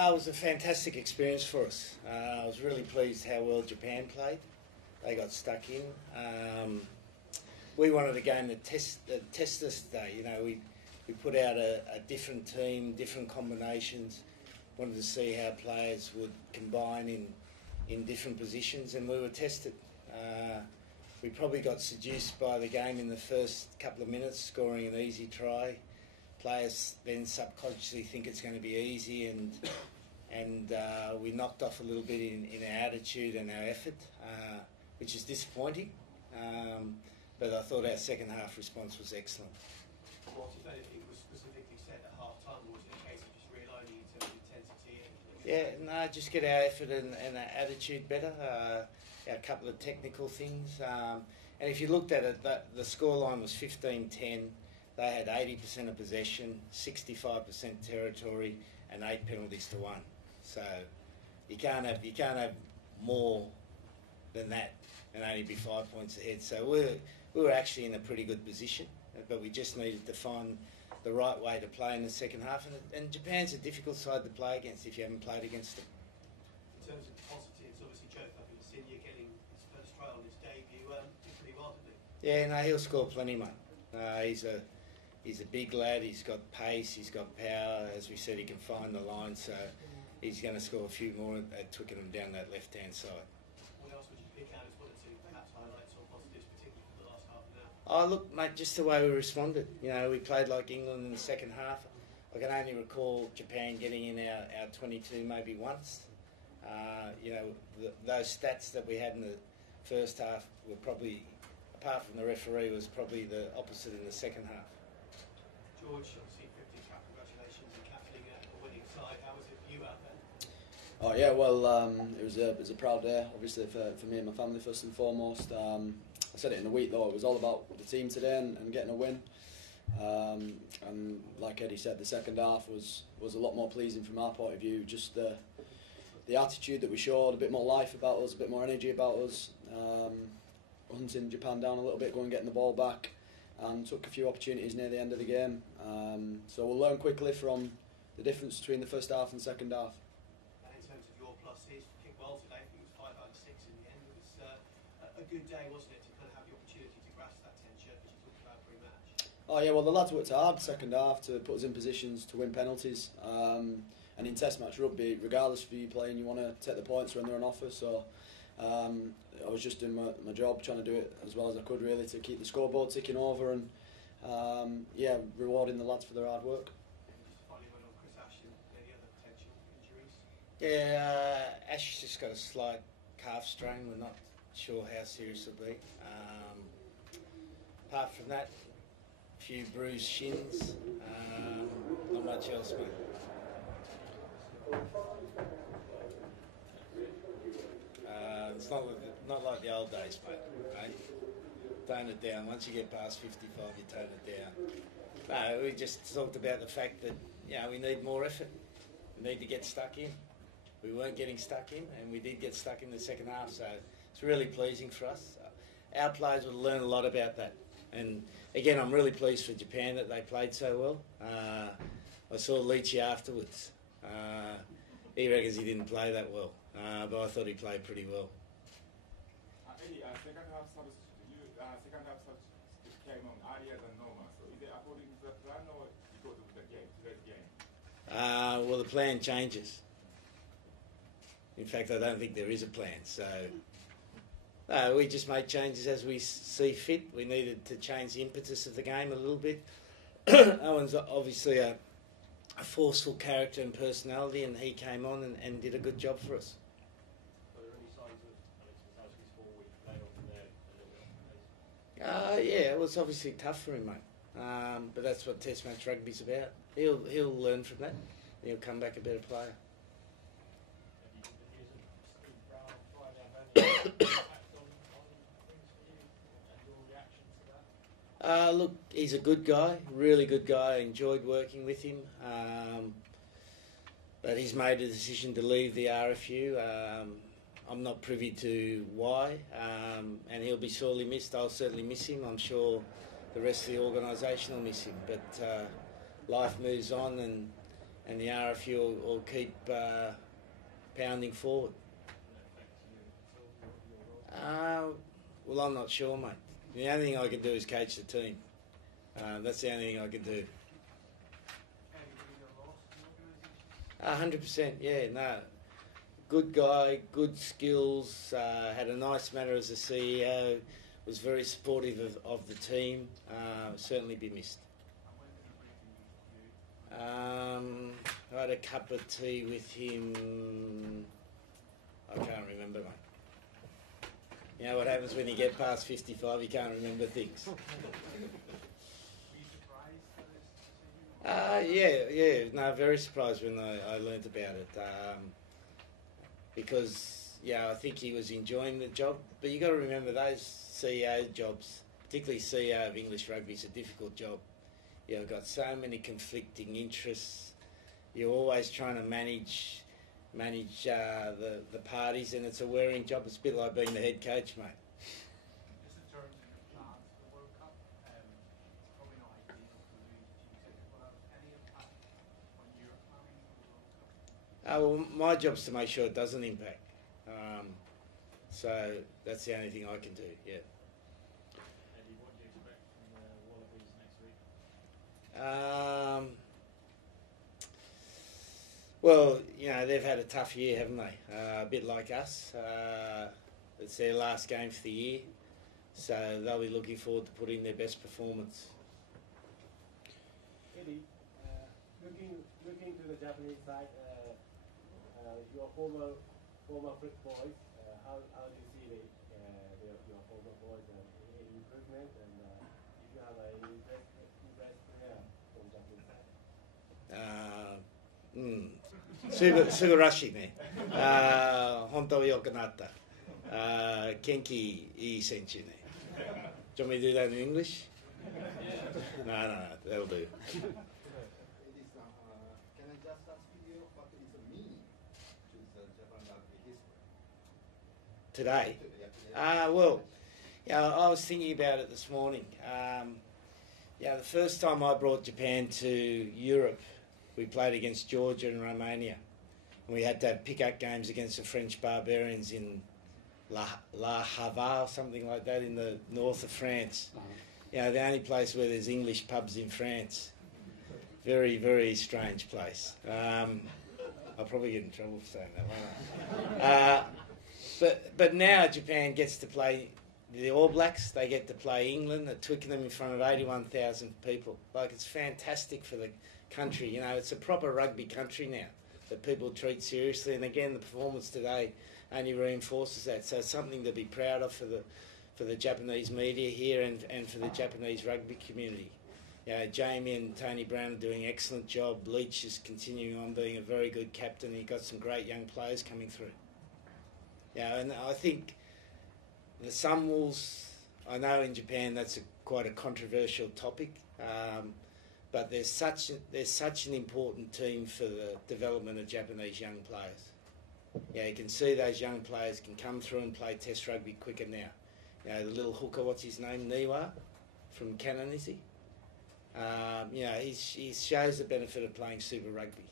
It was a fantastic experience for us. I was really pleased how well Japan played. They got stuck in. We wanted a game that test us today. You know, we put out a different team, different combinations. Wanted to see how players would combine in different positions, and we were tested. We probably got seduced by the game in the first couple of minutes, scoring an easy try. Players then subconsciously think it's going to be easy, and we knocked off a little bit in our attitude and our effort, which is disappointing. But I thought our second half response was excellent. What, if anything, was specifically said at half time, or was it a case of just realigning in terms of intensity? Yeah, no, just get our effort and our attitude better. A couple of technical things. And if you looked at it, the scoreline was 15-10. They had 80% of possession, 65% territory, and 8 penalties to 1. So you can't have more than that and only be 5 points ahead. So we were actually in a pretty good position, but we just needed to find the right way to play in the second half. And Japan's a difficult side to play against if you haven't played against them. In terms of positives, obviously Joe Fabio Senior getting his first try on his debut, did pretty well, didn't he? Yeah, no, he'll score plenty, mate. He's a big lad. He's got pace. He's got power. As we said, he can find the line. So he's going to score a few more at Twickenham down that left-hand side. What else would you pick out as one or two perhaps highlights or positives, particularly for the last half an hour? Oh, look, mate, just the way we responded. You know, we played like England in the second half. I can only recall Japan getting in our 22 maybe once. You know, those stats that we had in the first half were probably, apart from the referee, was probably the opposite in the second half. George, obviously 50 cap, congratulations on captaining a winning side. How was it for you out there? Oh yeah, well, it was a proud day, obviously for me and my family first and foremost. I said it in the week though, it was all about the team today and getting a win. And like Eddie said, the second half was a lot more pleasing from our point of view. Just the attitude that we showed, a bit more life about us, a bit more energy about us. Hunting Japan down a little bit, going getting the ball back, and took a few opportunities near the end of the game. So we'll learn quickly from the difference between the first half and second half. And in terms of your pluses, kicked well today. I think it was 5 out of 6 in the end. It was a good day, wasn't it, to kind of have the opportunity to grasp that 10 shirt as you talked about pre-match? Oh yeah, well the lads worked hard second half to put us in positions to win penalties. And in Test match rugby, regardless of who you're playing, you want to take the points when they're on offer. So I was just doing my job, trying to do it as well as I could really to keep the scoreboard ticking over and yeah, rewarding the lads for their hard work. Yeah, Ash just got a slight calf strain. We're not sure how serious it'll be. Apart from that, a few bruised shins. Not much else, mate. It's not like the old days, mate. Tone it down. Once you get past 55, you tone it down. No, we just talked about the fact that we need more effort. We need to get stuck in. We weren't getting stuck in, and we did get stuck in the second half, so it's really pleasing for us. Our players will learn a lot about that. And again, I'm really pleased for Japan that they played so well. I saw Leachy afterwards. He reckons he didn't play that well, but I thought he played pretty well. Eddie, second half came on earlier than normal. So is it according to the plan or because of today's game? Well, the plan changes. In fact, I don't think there is a plan. So we just make changes as we see fit. We needed to change the impetus of the game a little bit. Owen's obviously a forceful character and personality, and he came on and did a good job for us. Are there any signs of Alex Wazowski's 4-week layoff there a little bit? Yeah, it was obviously tough for him, mate. But that's what Test match rugby's about. He'll learn from that. He'll come back a better player. Look, he's a good guy, really good guy. I enjoyed working with him. But he's made a decision to leave the RFU. I'm not privy to why, and he'll be sorely missed. I'll certainly miss him. I'm sure the rest of the organisation will miss him. But life moves on, and the RFU will keep pounding forward. Well, I'm not sure, mate. The only thing I can do is coach the team. That's the only thing I can do. 100%, yeah, no. Good guy, good skills, had a nice manner as a CEO, was very supportive of the team, certainly be missed. I had a cup of tea with him, I can't remember, mate. You know what happens when you get past 55, you can't remember things. Yeah, no, very surprised when I learnt about it. Because, I think he was enjoying the job. But you got to remember those CEO jobs, particularly CEO of English rugby, is a difficult job. You've got so many conflicting interests. You're always trying to manage the parties, and it's a wearing job. It's a bit like being the head coach, mate. Just in terms of your plans for the World Cup, it's probably not ideal for the region, but any impact on your planning for the World Cup? Well, my job's to make sure it doesn't impact. So that's the only thing I can do, yeah. Eddie, what do you expect from the Wallabies next week? Well, they've had a tough year, haven't they? A bit like us. It's their last game for the year, so they'll be looking forward to putting their best performance. Eddie, looking to the Japanese side, your former Brit boys, how do you see your former boys and improvement, and if you have any impressed player from Japanese side? すぐらしいね。本当良くなった。元気いい選手ね。Do you want me to do that in English? No, that'll do. Can I just ask you what is the meaning to the Japan rugby history? Today? Well, I was thinking about it this morning. The first time I brought Japan to Europe, we played against Georgia and Romania. And we had to have pick-up games against the French barbarians in La Havre or something like that in the north of France. The only place where there's English pubs in France. Very, very strange place. I'll probably get in trouble for saying that, won't I? But now Japan gets to play the All Blacks. They get to play England at Twickenham in front of 81,000 people. It's fantastic for the country. It's a proper rugby country now that people treat seriously. And again, the performance today only reinforces that. So it's something to be proud of for the Japanese media here and for the Japanese rugby community. Jamie and Tony Brown are doing an excellent job. Leach is continuing on being a very good captain. He's got some great young players coming through. And I think the Sunwolves, I know in Japan that's quite a controversial topic, but there's such an important team for the development of Japanese young players. You can see those young players can come through and play Test rugby quicker now. The little hooker, what's his name, Niwa, from Cannon, is he? He shows the benefit of playing Super Rugby.